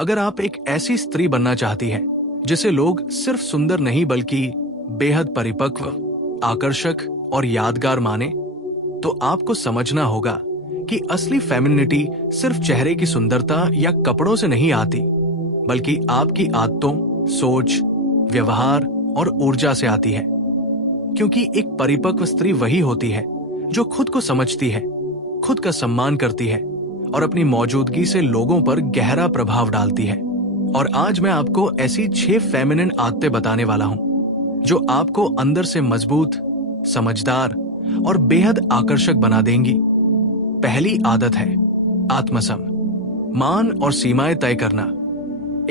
अगर आप एक ऐसी स्त्री बनना चाहती हैं जिसे लोग सिर्फ सुंदर नहीं बल्कि बेहद परिपक्व, आकर्षक और यादगार माने, तो आपको समझना होगा कि असली फेमिनिटी सिर्फ चेहरे की सुंदरता या कपड़ों से नहीं आती, बल्कि आपकी आदतों, सोच, व्यवहार और ऊर्जा से आती है। क्योंकि एक परिपक्व स्त्री वही होती है जो खुद को समझती है, खुद का सम्मान करती है और अपनी मौजूदगी से लोगों पर गहरा प्रभाव डालती है। और आज मैं आपको ऐसी 6 फेमिनिन आदतें बताने वाला हूं जो आपको अंदर से मजबूत, समझदार और बेहद आकर्षक बना देंगी। पहली आदत है आत्मसम, मान और सीमाएं तय करना।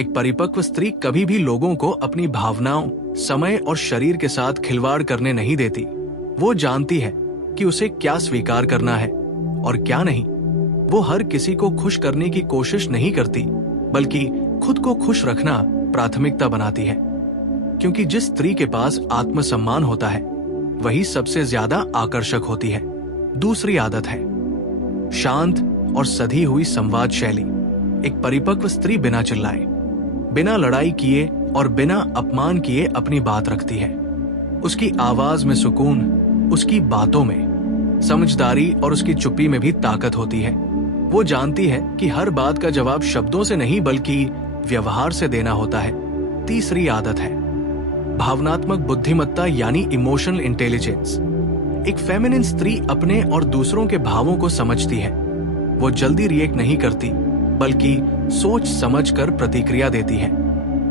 एक परिपक्व स्त्री कभी भी लोगों को अपनी भावनाओं, समय और शरीर के साथ खिलवाड़ करने नहीं देती। वो जानती है कि उसे क्या स्वीकार करना है और क्या नहीं। वो हर किसी को खुश करने की कोशिश नहीं करती, बल्कि खुद को खुश रखना प्राथमिकता बनाती है। क्योंकि जिस स्त्री के पास आत्मसम्मान होता है वही सबसे ज्यादा आकर्षक होती है। दूसरी आदत है शांत और सधी हुई संवाद शैली। एक परिपक्व स्त्री बिना चिल्लाए, बिना लड़ाई किए और बिना अपमान किए अपनी बात रखती है। उसकी आवाज में सुकून, उसकी बातों में समझदारी और उसकी चुप्पी में भी ताकत होती है। वो जानती है कि हर बात का जवाब शब्दों से नहीं बल्कि व्यवहार से देना होता है। तीसरी आदत है भावनात्मक बुद्धिमत्ता यानी इमोशनल इंटेलिजेंस। एक फेमिनिन स्त्री अपने और दूसरों के भावों को समझती है। वो जल्दी रिएक्ट नहीं करती, बल्कि सोच समझकर प्रतिक्रिया देती है।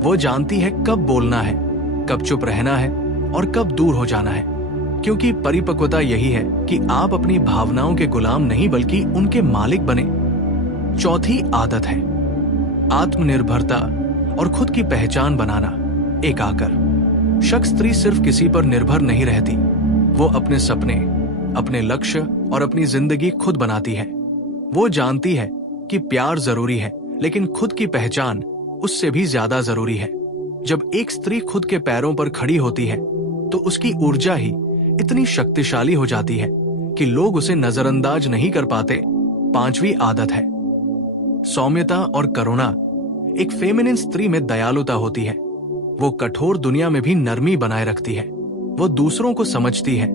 वो जानती है कब बोलना है, कब चुप रहना है और कब दूर हो जाना है। क्योंकि परिपक्वता यही है कि आप अपनी भावनाओं के गुलाम नहीं बल्कि उनके मालिक बने। चौथी आदत है आत्मनिर्भरता और खुद की पहचान बनाना। एक आकर शख्स स्त्री सिर्फ किसी पर निर्भर नहीं रहती। वो अपने सपने, अपने लक्ष्य और अपनी जिंदगी खुद बनाती है। वो जानती है कि प्यार जरूरी है, लेकिन खुद की पहचान उससे भी ज्यादा जरूरी है। जब एक स्त्री खुद के पैरों पर खड़ी होती है तो उसकी ऊर्जा ही इतनी शक्तिशाली हो जाती है कि लोग उसे नजरअंदाज नहीं कर पाते। पांचवी आदत है सौम्यता और करुणा। एक फेमिनिन स्त्री में दयालुता होती है। वो कठोर दुनिया में भी नरमी बनाए रखती है। वो दूसरों को समझती है,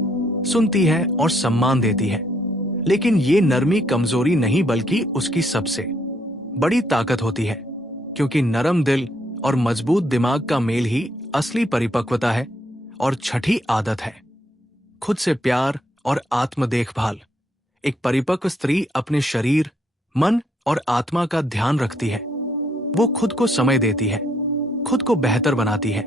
सुनती है और सम्मान देती है। लेकिन ये नरमी कमजोरी नहीं बल्कि उसकी सबसे बड़ी ताकत होती है। क्योंकि नरम दिल और मजबूत दिमाग का मेल ही असली परिपक्वता है। और छठी आदत है खुद से प्यार और आत्म देखभाल। एक परिपक्व स्त्री अपने शरीर, मन और आत्मा का ध्यान रखती है। वो खुद को समय देती है, खुद को बेहतर बनाती है,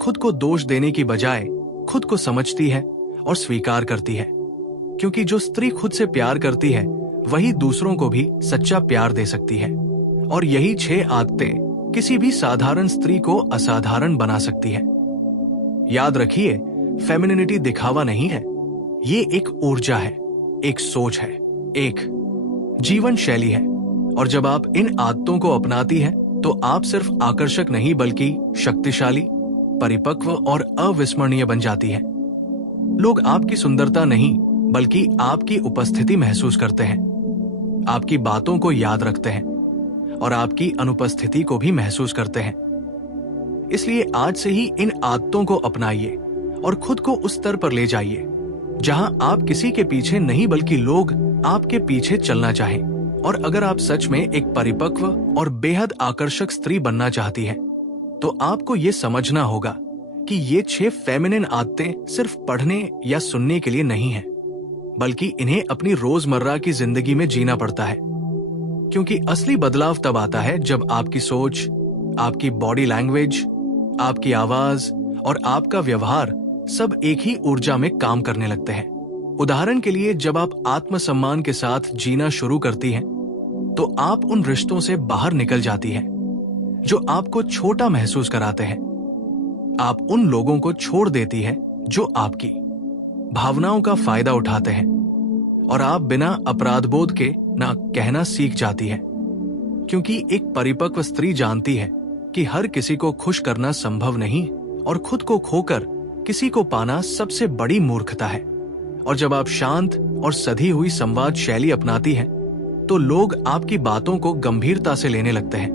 खुद को दोष देने की बजाय खुद को समझती है और स्वीकार करती है। क्योंकि जो स्त्री खुद से प्यार करती है वही दूसरों को भी सच्चा प्यार दे सकती है। और यही 6 आदतें किसी भी साधारण स्त्री को असाधारण बना सकती है। याद रखिए, फेमिनिनिटी दिखावा नहीं है, ये एक ऊर्जा है, एक सोच है, एक जीवन शैली है। और जब आप इन आदतों को अपनाती हैं तो आप सिर्फ आकर्षक नहीं बल्कि शक्तिशाली, परिपक्व और अविस्मरणीय बन जाती है। लोग आपकी सुंदरता नहीं बल्कि आपकी उपस्थिति महसूस करते हैं, आपकी बातों को याद रखते हैं और आपकी अनुपस्थिति को भी महसूस करते हैं। इसलिए आज से ही इन आदतों को अपनाइए और खुद को उस स्तर पर ले जाइए जहां आप किसी के पीछे नहीं बल्कि लोग आपके पीछे चलना चाहें। और अगर आप सच में एक परिपक्व और बेहद आकर्षक स्त्री बनना चाहती हैं, तो आपको ये समझना होगा कि ये 6 फेमिनिन आदतें सिर्फ पढ़ने या सुनने के लिए नहीं हैं, बल्कि इन्हें अपनी रोजमर्रा की जिंदगी में जीना पड़ता है। क्योंकि असली बदलाव तब आता है जब आपकी सोच, आपकी बॉडी लैंग्वेज, आपकी आवाज और आपका व्यवहार सब एक ही ऊर्जा में काम करने लगते हैं। उदाहरण के लिए, जब आप आत्मसम्मान के साथ जीना शुरू करती हैं, तो आप उन रिश्तों से बाहर निकल जाती हैं जो आपको छोटा महसूस कराते हैं। आप उन लोगों को छोड़ देती हैं जो आपकी भावनाओं का फायदा उठाते हैं और आप बिना अपराध बोध के ना कहना सीख जाती है। क्योंकि एक परिपक्व स्त्री जानती है कि हर किसी को खुश करना संभव नहीं और खुद को खोकर किसी को पाना सबसे बड़ी मूर्खता है। और जब आप शांत और सधी हुई संवाद शैली अपनाती हैं, तो लोग आपकी बातों को गंभीरता से लेने लगते हैं।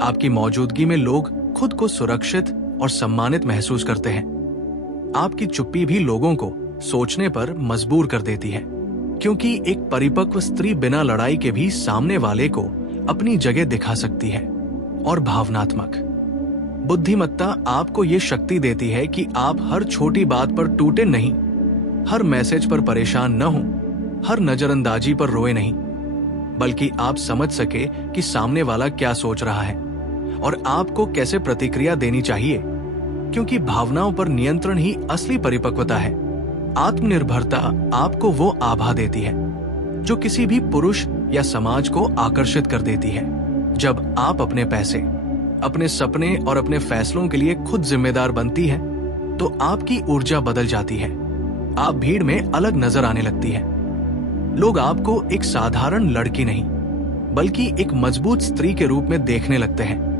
आपकी मौजूदगी में लोग खुद को सुरक्षित और सम्मानित महसूस करते हैं। आपकी चुप्पी भी लोगों को सोचने पर मजबूर कर देती है, क्योंकि एक परिपक्व स्त्री बिना लड़ाई के भी सामने वाले को अपनी जगह दिखा सकती है। और भावनात्मक बुद्धिमत्ता आपको ये शक्ति देती है कि आप हर छोटी बात पर टूटे नहीं, हर मैसेज पर परेशान न हो, हर नजरअंदाजी पर रोए नहीं, बल्कि आप समझ सके कि सामने वाला क्या सोच रहा है और आपको कैसे प्रतिक्रिया देनी चाहिए, क्योंकि भावनाओं पर नियंत्रण ही असली परिपक्वता है। आत्मनिर्भरता आपको वो आभा देती है जो किसी भी पुरुष या समाज को आकर्षित कर देती है। जब आप अपने पैसे, अपने सपने और अपने फैसलों के लिए खुद जिम्मेदार बनती है, तो आपकी ऊर्जा बदल जाती है। आप भीड़ में अलग नजर आने लगती है। लोग आपको एक साधारण लड़की नहीं, बल्कि एक मजबूत स्त्री के रूप में देखने लगते हैं।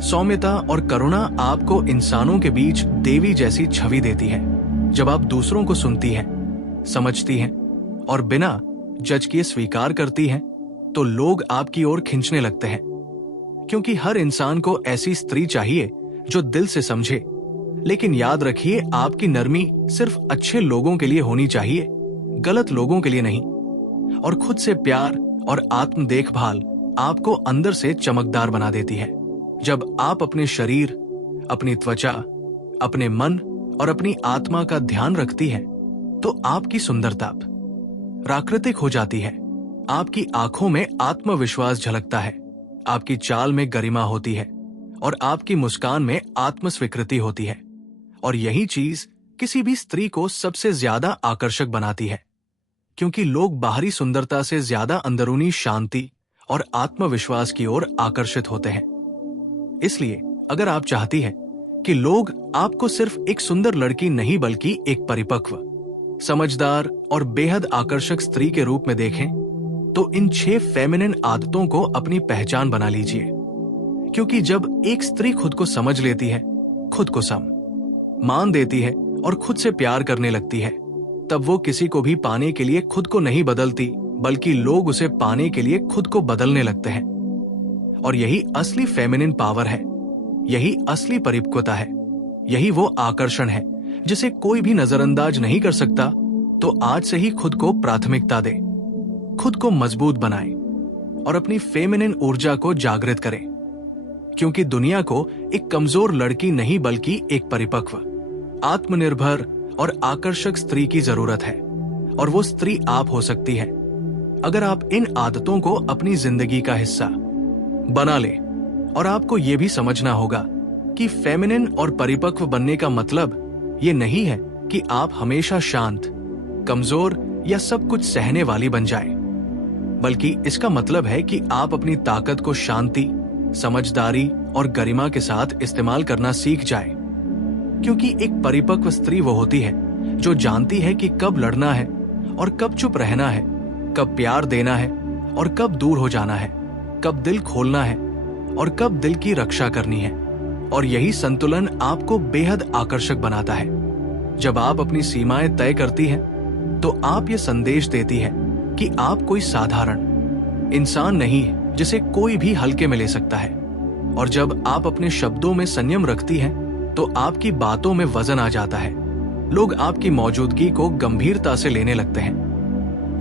सौम्यता और करुणा आपको इंसानों के बीच देवी जैसी छवि देती है। जब आप दूसरों को सुनती हैं, समझती हैं और बिना जज किए स्वीकार करती हैं, तो लोग आपकी ओर खींचने लगते हैं, क्योंकि हर इंसान को ऐसी स्त्री चाहिए जो दिल से समझे। लेकिन याद रखिए, आपकी नरमी सिर्फ अच्छे लोगों के लिए होनी चाहिए, गलत लोगों के लिए नहीं। और खुद से प्यार और आत्म देखभाल आपको अंदर से चमकदार बना देती है। जब आप अपने शरीर, अपनी त्वचा, अपने मन और अपनी आत्मा का ध्यान रखती है, तो आपकी सुंदरता प्राकृतिक हो जाती है। आपकी आंखों में आत्मविश्वास झलकता है, आपकी चाल में गरिमा होती है और आपकी मुस्कान में आत्मस्वीकृति होती है। और यही चीज किसी भी स्त्री को सबसे ज्यादा आकर्षक बनाती है, क्योंकि लोग बाहरी सुंदरता से ज्यादा अंदरूनी शांति और आत्मविश्वास की ओर आकर्षित होते हैं। इसलिए अगर आप चाहती हैं कि लोग आपको सिर्फ एक सुंदर लड़की नहीं, बल्कि एक परिपक्व, समझदार और बेहद आकर्षक स्त्री के रूप में देखें, तो इन 6 फेमिनिन आदतों को अपनी पहचान बना लीजिए। क्योंकि जब एक स्त्री खुद को समझ लेती है, खुद को मान देती है और खुद से प्यार करने लगती है, तब वो किसी को भी पाने के लिए खुद को नहीं बदलती, बल्कि लोग उसे पाने के लिए खुद को बदलने लगते हैं। और यही असली फेमिनिन पावर है, यही असली परिपक्वता है, यही वो आकर्षण है जिसे कोई भी नजरअंदाज नहीं कर सकता। तो आज से ही खुद को प्राथमिकता दे, खुद को मजबूत बनाए और अपनी फेमिनिन ऊर्जा को जागृत करें, क्योंकि दुनिया को एक कमजोर लड़की नहीं, बल्कि एक परिपक्व, आत्मनिर्भर और आकर्षक स्त्री की जरूरत है। और वो स्त्री आप हो सकती है अगर आप इन आदतों को अपनी जिंदगी का हिस्सा बना ले। और आपको यह भी समझना होगा कि फेमिनिन और परिपक्व बनने का मतलब ये नहीं है कि आप हमेशा शांत, कमजोर या सब कुछ सहने वाली बन जाए, बल्कि इसका मतलब है कि आप अपनी ताकत को शांति, समझदारी और गरिमा के साथ इस्तेमाल करना सीख जाए। क्योंकि एक परिपक्व स्त्री वो होती है जो जानती है कि कब लड़ना है और कब चुप रहना है, कब प्यार देना है और कब दूर हो जाना है, कब दिल खोलना है और कब दिल की रक्षा करनी है। और यही संतुलन आपको बेहद आकर्षक बनाता है। जब आप अपनी सीमाएं तय करती हैं, तो आप ये संदेश देती है कि आप कोई साधारण इंसान नहीं है जिसे कोई भी हल्के में ले सकता है। और जब आप अपने शब्दों में संयम रखती हैं, तो आपकी बातों में वजन आ जाता है। लोग आपकी मौजूदगी को गंभीरता से लेने लगते हैं।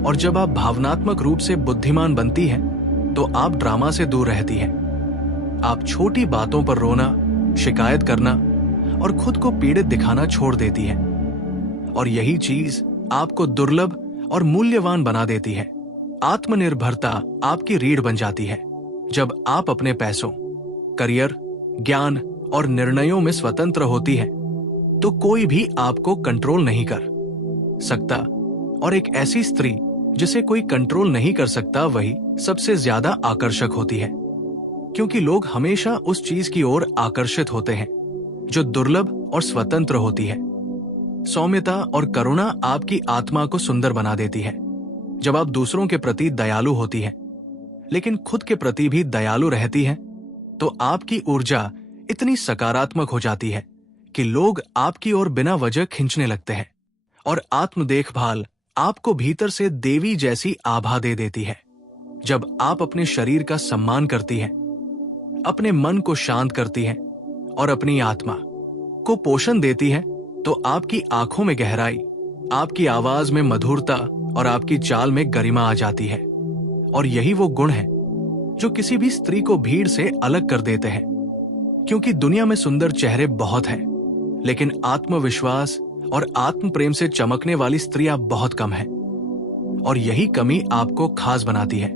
और जब आप भावनात्मक रूप से बुद्धिमान बनती हैं, तो आप ड्रामा से दूर रहती हैं। आप छोटी बातों पर रोना, शिकायत करना और खुद को पीड़ित दिखाना छोड़ देती हैं। और यही चीज आपको दुर्लभ और मूल्यवान बना देती है। आत्मनिर्भरता आपकी रीढ़ बन जाती है। जब आप अपने पैसों, करियर, ज्ञान और निर्णयों में स्वतंत्र होती है, तो कोई भी आपको कंट्रोल नहीं कर सकता। और एक ऐसी स्त्री जिसे कोई कंट्रोल नहीं कर सकता, वही सबसे ज्यादा आकर्षक होती है। क्योंकि लोग हमेशा उस चीज की ओर आकर्षित होते हैं जो दुर्लभ और स्वतंत्र होती है। सौम्यता और करुणा आपकी आत्मा को सुंदर बना देती है। जब आप दूसरों के प्रति दयालु होती हैं, लेकिन खुद के प्रति भी दयालु रहती हैं, तो आपकी ऊर्जा इतनी सकारात्मक हो जाती है कि लोग आपकी ओर बिना वजह खींचने लगते हैं। और आत्म देखभाल आपको भीतर से देवी जैसी आभा दे देती है। जब आप अपने शरीर का सम्मान करती हैं, अपने मन को शांत करती हैं और अपनी आत्मा को पोषण देती हैं, तो आपकी आंखों में गहराई, आपकी आवाज में मधुरता और आपकी चाल में गरिमा आ जाती है। और यही वो गुण है जो किसी भी स्त्री को भीड़ से अलग कर देते हैं। क्योंकि दुनिया में सुंदर चेहरे बहुत हैं, लेकिन आत्मविश्वास और आत्म प्रेम से चमकने वाली स्त्रियां बहुत कम हैं। और यही कमी आपको खास बनाती है।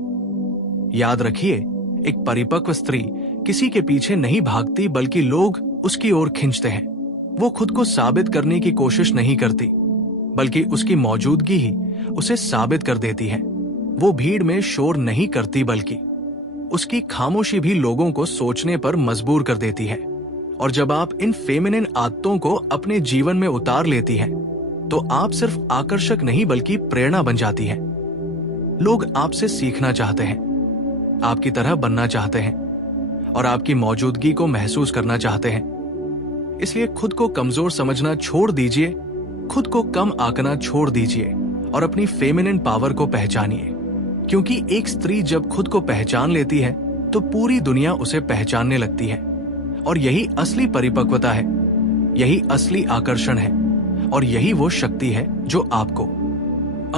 याद रखिए, एक परिपक्व स्त्री किसी के पीछे नहीं भागती, बल्कि लोग उसकी ओर खींचते हैं। वो खुद को साबित करने की कोशिश नहीं करती, बल्कि उसकी मौजूदगी ही उसे साबित कर देती है। वो भीड़ में शोर नहीं करती, बल्कि उसकी खामोशी भी लोगों को सोचने पर मजबूर कर देती है। और जब आप इन फेमिनिन आदतों को अपने जीवन में उतार लेती हैं, तो आप सिर्फ आकर्षक नहीं बल्कि प्रेरणा बन जाती हैं। लोग आपसे सीखना चाहते हैं, आपकी तरह बनना चाहते हैं और आपकी मौजूदगी को महसूस करना चाहते हैं। इसलिए खुद को कमजोर समझना छोड़ दीजिए, खुद को कम आंकना छोड़ दीजिए और अपनी फेमिनिन पावर को पहचानिए। क्योंकि एक स्त्री जब खुद को पहचान लेती है तो पूरी दुनिया उसे पहचानने लगती है। और यही असली परिपक्वता है, यही असली आकर्षण है और यही वो शक्ति है जो आपको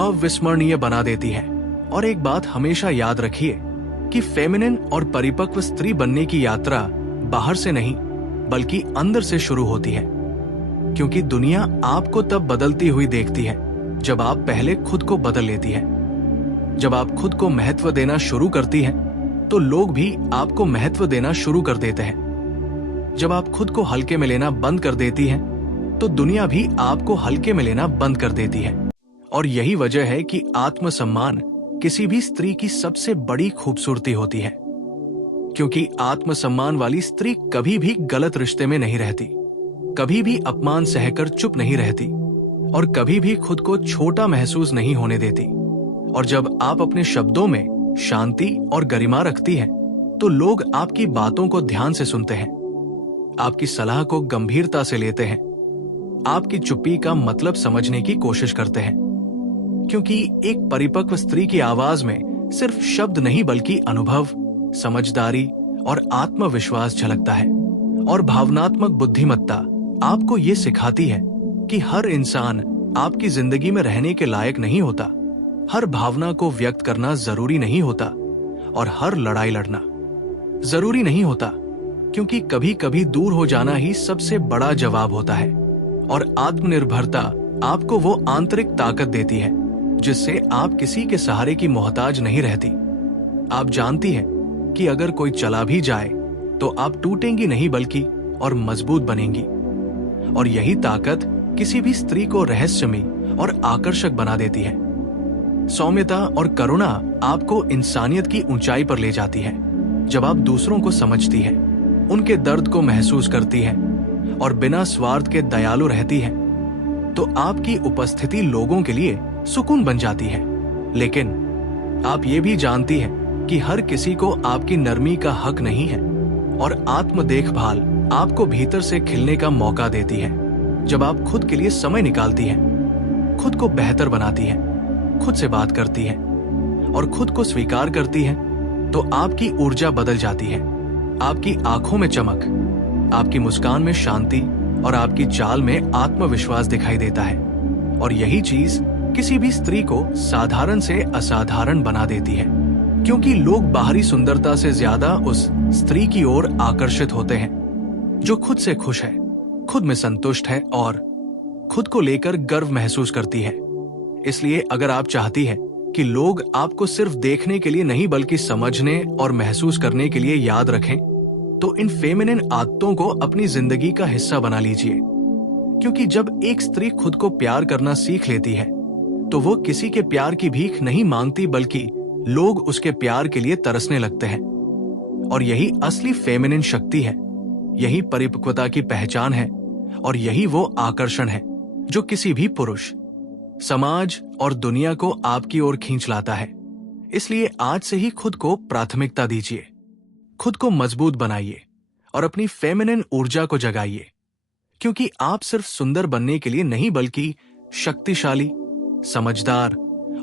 अविस्मरणीय बना देती है। और एक बात हमेशा याद रखिए कि फेमिनिन और परिपक्व स्त्री बनने की यात्रा बाहर से नहीं बल्कि अंदर से शुरू होती है। क्योंकि दुनिया आपको तब बदलती हुई देखती है जब आप पहले खुद को बदल लेती है। जब आप खुद को महत्व देना शुरू करती हैं, तो लोग भी आपको महत्व देना शुरू कर देते हैं। जब आप खुद को हल्के में लेना बंद कर देती हैं, तो दुनिया भी आपको हल्के में लेना बंद कर देती है। और यही वजह है कि आत्मसम्मान किसी भी स्त्री की सबसे बड़ी खूबसूरती होती है। क्योंकि आत्मसम्मान वाली स्त्री कभी भी गलत रिश्ते में नहीं रहती, कभी भी अपमान सहकर चुप नहीं रहती और कभी भी खुद को छोटा महसूस नहीं होने देती। और जब आप अपने शब्दों में शांति और गरिमा रखती हैं, तो लोग आपकी बातों को ध्यान से सुनते हैं, आपकी सलाह को गंभीरता से लेते हैं, आपकी चुप्पी का मतलब समझने की कोशिश करते हैं। क्योंकि एक परिपक्व स्त्री की आवाज में सिर्फ शब्द नहीं बल्कि अनुभव, समझदारी और आत्मविश्वास झलकता है। और भावनात्मक बुद्धिमत्ता आपको ये सिखाती है कि हर इंसान आपकी जिंदगी में रहने के लायक नहीं होता, हर भावना को व्यक्त करना जरूरी नहीं होता और हर लड़ाई लड़ना जरूरी नहीं होता। क्योंकि कभी कभी दूर हो जाना ही सबसे बड़ा जवाब होता है। और आत्मनिर्भरता आपको वो आंतरिक ताकत देती है जिससे आप किसी के सहारे की मोहताज नहीं रहती। आप जानती हैं कि अगर कोई चला भी जाए तो आप टूटेंगी नहीं बल्कि और मजबूत बनेंगी। और यही ताकत किसी भी स्त्री को रहस्यमयी और आकर्षक बना देती है। सौम्यता और करुणा आपको इंसानियत की ऊंचाई पर ले जाती है। जब आप दूसरों को समझती हैं, उनके दर्द को महसूस करती हैं और बिना स्वार्थ के दयालु रहती हैं, तो आपकी उपस्थिति लोगों के लिए सुकून बन जाती है। लेकिन आप ये भी जानती हैं कि हर किसी को आपकी नरमी का हक नहीं है। और आत्म देखभाल आपको भीतर से खिलने का मौका देती है। जब आप खुद के लिए समय निकालती हैं, खुद को बेहतर बनाती हैं, खुद से बात करती हैं और खुद को स्वीकार करती हैं, तो आपकी ऊर्जा बदल जाती है। आपकी आंखों में चमक, आपकी मुस्कान में शांति और आपकी चाल में आत्मविश्वास दिखाई देता है। और यही चीज किसी भी स्त्री को साधारण से असाधारण बना देती है। क्योंकि लोग बाहरी सुंदरता से ज्यादा उस स्त्री की ओर आकर्षित होते हैं जो खुद से खुश है, खुद में संतुष्ट है और खुद को लेकर गर्व महसूस करती है। इसलिए अगर आप चाहती हैं कि लोग आपको सिर्फ देखने के लिए नहीं बल्कि समझने और महसूस करने के लिए याद रखें, तो इन फेमिनिन आदतों को अपनी जिंदगी का हिस्सा बना लीजिए। क्योंकि जब एक स्त्री खुद को प्यार करना सीख लेती है, तो वो किसी के प्यार की भीख नहीं मांगती बल्कि लोग उसके प्यार के लिए तरसने लगते हैं। और यही असली फेमिनिन शक्ति है, यही परिपक्वता की पहचान है और यही वो आकर्षण है जो किसी भी पुरुष, समाज और दुनिया को आपकी ओर खींच लाता है। इसलिए आज से ही खुद को प्राथमिकता दीजिए, खुद को मजबूत बनाइए और अपनी फेमिनिन ऊर्जा को जगाइए। क्योंकि आप सिर्फ सुंदर बनने के लिए नहीं बल्कि शक्तिशाली, समझदार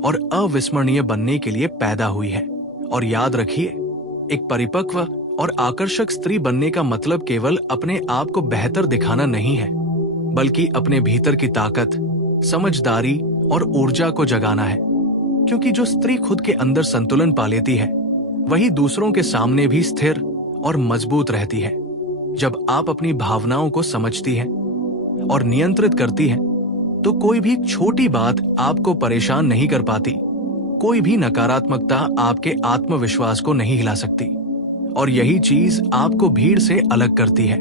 और अविस्मरणीय बनने के लिए पैदा हुई है। और याद रखिए, एक परिपक्व और आकर्षक स्त्री बनने का मतलब केवल अपने आप को बेहतर दिखाना नहीं है, बल्कि अपने भीतर की ताकत, समझदारी और ऊर्जा को जगाना है। क्योंकि जो स्त्री खुद के अंदर संतुलन पा लेती है, वही दूसरों के सामने भी स्थिर और मजबूत रहती है। जब आप अपनी भावनाओं को समझती हैं और नियंत्रित करती हैं, तो कोई भी छोटी बात आपको परेशान नहीं कर पाती। कोई भी नकारात्मकता आपके आत्मविश्वास को नहीं हिला सकती। और यही चीज आपको भीड़ से अलग करती है।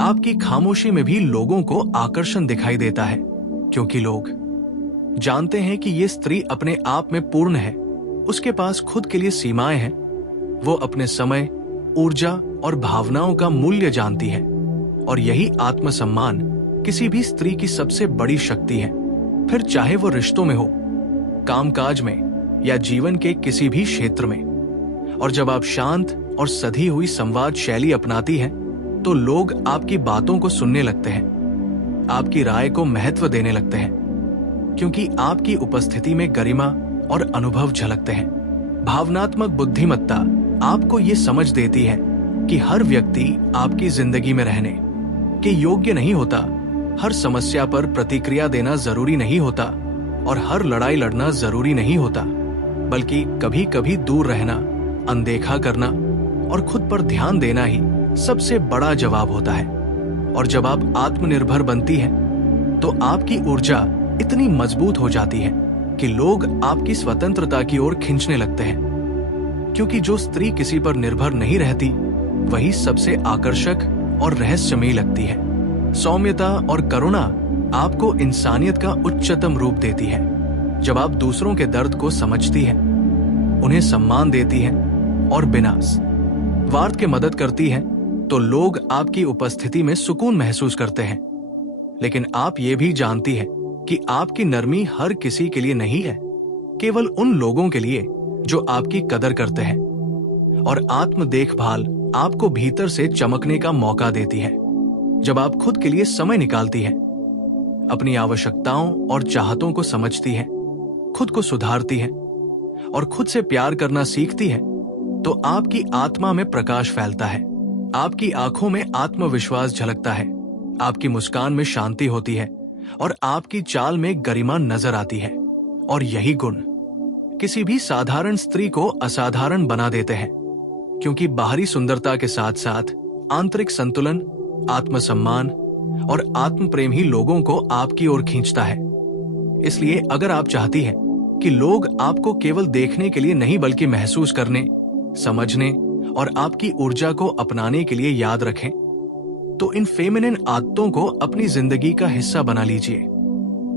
आपकी खामोशी में भी लोगों को आकर्षण दिखाई देता है, क्योंकि लोग जानते हैं कि ये स्त्री अपने आप में पूर्ण है। उसके पास खुद के लिए सीमाएं हैं। वो अपने समय, ऊर्जा और भावनाओं का मूल्य जानती है। और यही आत्मसम्मान किसी भी स्त्री की सबसे बड़ी शक्ति है, फिर चाहे वो रिश्तों में हो, कामकाज में या जीवन के किसी भी क्षेत्र में। और जब आप शांत और सधी हुई संवाद शैली अपनाती हैं, तो लोग आपकी बातों को सुनने लगते हैं, आपकी राय को महत्व देने लगते हैं, क्योंकि आपकी उपस्थिति में गरिमा और अनुभव झलकते हैं। भावनात्मक बुद्धिमत्ता आपको ये समझ देती है कि हर व्यक्ति आपकी जिंदगी में रहने के योग्य नहीं होता, हर समस्या पर प्रतिक्रिया देना जरूरी नहीं होता और हर लड़ाई लड़ना जरूरी नहीं होता, बल्कि कभी कभी दूर रहना, अनदेखा करना और खुद पर ध्यान देना ही सबसे बड़ा जवाब होता है। और जब आप आत्मनिर्भर बनती हैं, तो आपकी ऊर्जा इतनी मजबूत हो जाती है कि लोग आपकी स्वतंत्रता की ओर खींचने लगते हैं। क्योंकि जो स्त्री किसी पर निर्भर नहीं रहती, वही सबसे आकर्षक और रहस्यमयी लगती है। सौम्यता और करुणा आपको इंसानियत का उच्चतम रूप देती है। जब आप दूसरों के दर्द को समझती हैं, उन्हें सम्मान देती हैं और बिना स्वार्थ के मदद करती हैं, तो लोग आपकी उपस्थिति में सुकून महसूस करते हैं। लेकिन आप ये भी जानती हैं कि आपकी नरमी हर किसी के लिए नहीं है, केवल उन लोगों के लिए जो आपकी कदर करते हैं। और आत्म देखभाल आपको भीतर से चमकने का मौका देती है। जब आप खुद के लिए समय निकालती हैं, अपनी आवश्यकताओं और चाहतों को समझती हैं, खुद को सुधारती हैं और खुद से प्यार करना सीखती हैं, तो आपकी आत्मा में प्रकाश फैलता है, आपकी आंखों में आत्मविश्वास झलकता है, आपकी मुस्कान में शांति होती है और आपकी चाल में गरिमा नजर आती है। और यही गुण किसी भी साधारण स्त्री को असाधारण बना देते हैं, क्योंकि बाहरी सुंदरता के साथ साथ आंतरिक संतुलन, आत्मसम्मान और आत्म प्रेम ही लोगों को आपकी ओर खींचता है। इसलिए अगर आप चाहती हैं कि लोग आपको केवल देखने के लिए नहीं, बल्कि महसूस करने, समझने और आपकी ऊर्जा को अपनाने के लिए याद रखें, तो इन फेमिनिन आदतों को अपनी जिंदगी का हिस्सा बना लीजिए।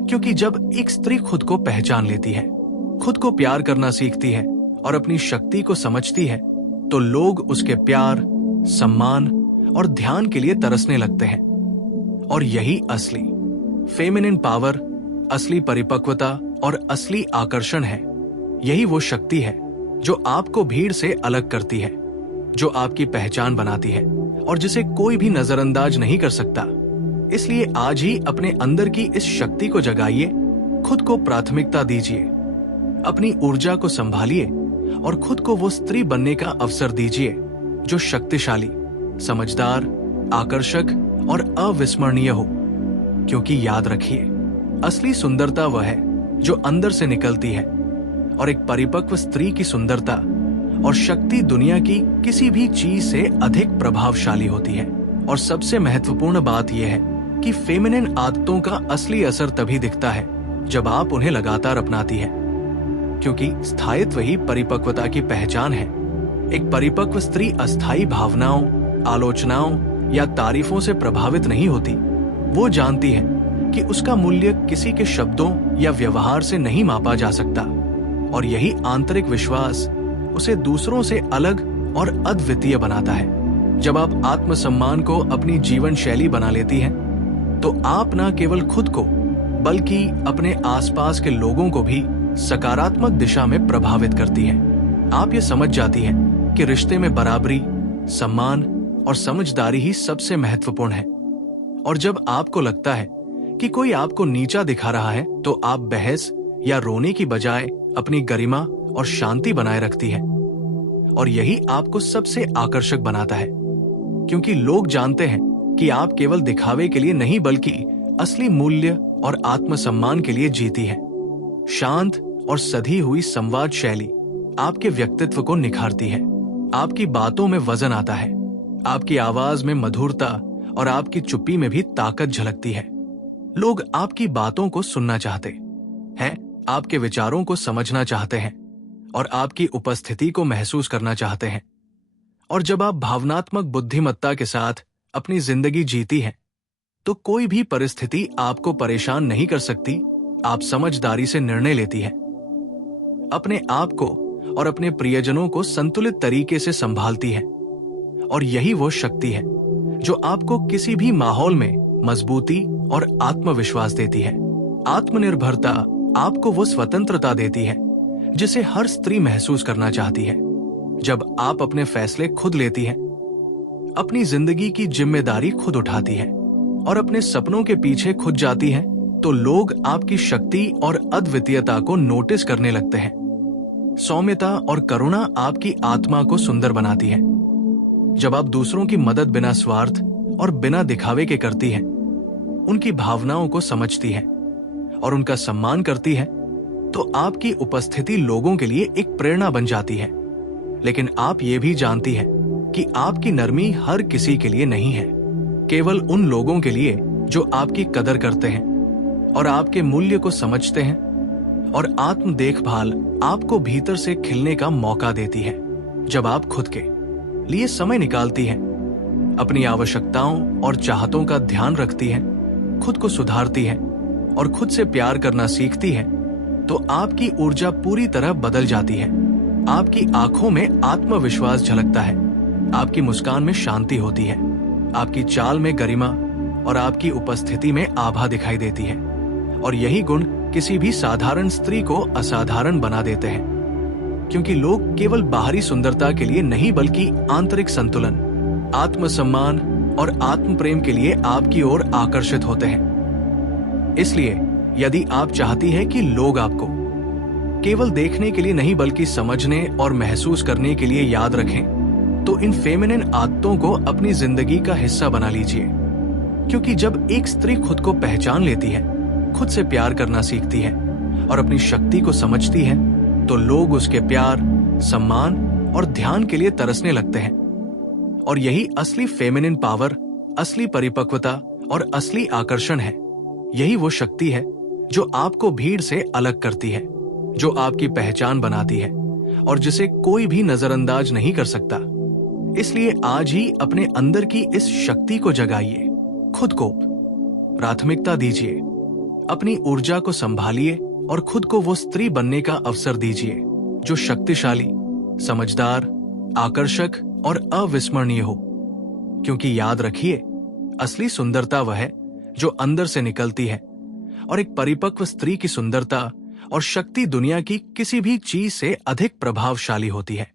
क्योंकि जब एक स्त्री खुद को पहचान लेती है, खुद को प्यार करना सीखती है और अपनी शक्ति को समझती है, तो लोग उसके प्यार, सम्मान और ध्यान के लिए तरसने लगते हैं। और यही असली फेमिनिन पावर, असली परिपक्वता और असली आकर्षण है। यही वो शक्ति है जो आपको भीड़ से अलग करती है, जो आपकी पहचान बनाती है और जिसे कोई भी नजरअंदाज नहीं कर सकता। इसलिए आज ही अपने अंदर की इस शक्ति को जगाइए, खुद को प्राथमिकता दीजिए, अपनी ऊर्जा को संभालिए और खुद को वो स्त्री बनने का अवसर दीजिए जो शक्तिशाली, समझदार, आकर्षक और अविस्मरणीय हो। क्योंकि याद रखिए, असली सुंदरता वह है जो अंदर से निकलती है, और एक परिपक्व स्त्री की सुंदरता और शक्ति दुनिया की किसी भी चीज से अधिक प्रभावशाली होती है। और सबसे महत्वपूर्ण बात यह है कि फेमिनिन आदतों का असली असर तभी दिखता है जब आप उन्हें लगातार अपनाती है, क्योंकि स्थायित्व ही परिपक्वता की पहचान है। एक परिपक्व स्त्री अस्थायी भावनाओं, आलोचनाओं या तारीफों से प्रभावित नहीं होती। वो जानती है कि उसका मूल्य किसी के शब्दों या व्यवहार से नहीं मापा जा सकता, और यही आंतरिक विश्वास उसे दूसरों से अलग और अद्वितीय बनाता है। जब आप आत्मसम्मान को अपनी जीवन शैली बना लेती हैं, तो आप न केवल खुद को बल्कि अपने आसपास के लोगों को भी सकारात्मक दिशा में प्रभावित करती हैं। आप ये समझ जाती हैं कि रिश्ते में बराबरी, सम्मान और समझदारी ही सबसे महत्वपूर्ण है। और जब आपको लगता है कि कोई आपको नीचा दिखा रहा है, तो आप बहस या रोने की बजाय अपनी गरिमा और शांति बनाए रखती है। और यही आपको सबसे आकर्षक बनाता है, क्योंकि लोग जानते हैं कि आप केवल दिखावे के लिए नहीं बल्कि असली मूल्य और आत्मसम्मान के लिए जीती हैं। शांत और सधी हुई संवाद शैली आपके व्यक्तित्व को निखारती है। आपकी बातों में वजन आता है, आपकी आवाज में मधुरता और आपकी चुप्पी में भी ताकत झलकती है। लोग आपकी बातों को सुनना चाहते हैं, आपके विचारों को समझना चाहते हैं और आपकी उपस्थिति को महसूस करना चाहते हैं। और जब आप भावनात्मक बुद्धिमत्ता के साथ अपनी जिंदगी जीती हैं, तो कोई भी परिस्थिति आपको परेशान नहीं कर सकती। आप समझदारी से निर्णय लेती हैं, अपने आप को और अपने प्रियजनों को संतुलित तरीके से संभालती हैं। और यही वो शक्ति है जो आपको किसी भी माहौल में मजबूती और आत्मविश्वास देती है। आत्मनिर्भरता आपको वो स्वतंत्रता देती है जिसे हर स्त्री महसूस करना चाहती है। जब आप अपने फैसले खुद लेती हैं, अपनी जिंदगी की जिम्मेदारी खुद उठाती हैं और अपने सपनों के पीछे खुद जाती हैं, तो लोग आपकी शक्ति और अद्वितीयता को नोटिस करने लगते हैं। सौम्यता और करुणा आपकी आत्मा को सुंदर बनाती है। जब आप दूसरों की मदद बिना स्वार्थ और बिना दिखावे के करती हैं, उनकी भावनाओं को समझती हैं और उनका सम्मान करती हैं, तो आपकी उपस्थिति लोगों के लिए एक प्रेरणा बन जाती है। लेकिन आप ये भी जानती हैं कि आपकी नरमी हर किसी के लिए नहीं है, केवल उन लोगों के लिए जो आपकी कदर करते हैं और आपके मूल्य को समझते हैं। और आत्म देखभाल आपको भीतर से खिलने का मौका देती है। जब आप खुद के लिए समय निकालती हैं, अपनी आवश्यकताओं और चाहतों का ध्यान रखती हैं, खुद को सुधारती हैं और खुद से प्यार करना सीखती हैं, तो आपकी ऊर्जा पूरी तरह बदल जाती है। आपकी आंखों में आत्मविश्वास झलकता है, आपकी मुस्कान में शांति होती है, आपकी चाल में गरिमा और आपकी उपस्थिति में आभा दिखाई देती है। और यही गुण किसी भी साधारण स्त्री को असाधारण बना देते हैं, क्योंकि लोग केवल बाहरी सुंदरता के लिए नहीं बल्कि आंतरिक संतुलन, आत्मसम्मान और आत्म प्रेम के लिए आपकी ओर आकर्षित होते हैं। इसलिए यदि आप चाहती हैं कि लोग आपको केवल देखने के लिए नहीं बल्कि समझने और महसूस करने के लिए याद रखें, तो इन फेमिनिन आदतों को अपनी जिंदगी का हिस्सा बना लीजिए। क्योंकि जब एक स्त्री खुद को पहचान लेती है, खुद से प्यार करना सीखती है और अपनी शक्ति को समझती है, तो लोग उसके प्यार, सम्मान और ध्यान के लिए तरसने लगते हैं। और यही असली फेमिनिन पावर, असली परिपक्वता और असली आकर्षण है। यही वो शक्ति है जो आपको भीड़ से अलग करती है, जो आपकी पहचान बनाती है और जिसे कोई भी नजरअंदाज नहीं कर सकता। इसलिए आज ही अपने अंदर की इस शक्ति को जगाइए, खुद को प्राथमिकता दीजिए, अपनी ऊर्जा को संभालिए और खुद को वो स्त्री बनने का अवसर दीजिए जो शक्तिशाली, समझदार, आकर्षक और अविस्मरणीय हो। क्योंकि याद रखिए, असली सुंदरता वह है जो अंदर से निकलती है, और एक परिपक्व स्त्री की सुंदरता और शक्ति दुनिया की किसी भी चीज से अधिक प्रभावशाली होती है।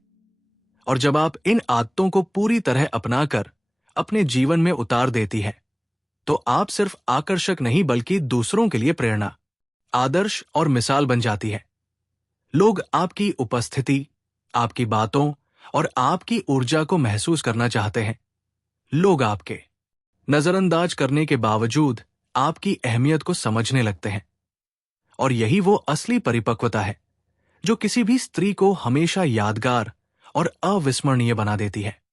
और जब आप इन आदतों को पूरी तरह अपनाकर अपने जीवन में उतार देती है, तो आप सिर्फ आकर्षक नहीं बल्कि दूसरों के लिए प्रेरणा, आदर्श और मिसाल बन जाती है। लोग आपकी उपस्थिति, आपकी बातों और आपकी ऊर्जा को महसूस करना चाहते हैं। लोग आपके नजरअंदाज करने के बावजूद आपकी अहमियत को समझने लगते हैं। और यही वो असली परिपक्वता है जो किसी भी स्त्री को हमेशा यादगार और अविस्मरणीय बना देती है।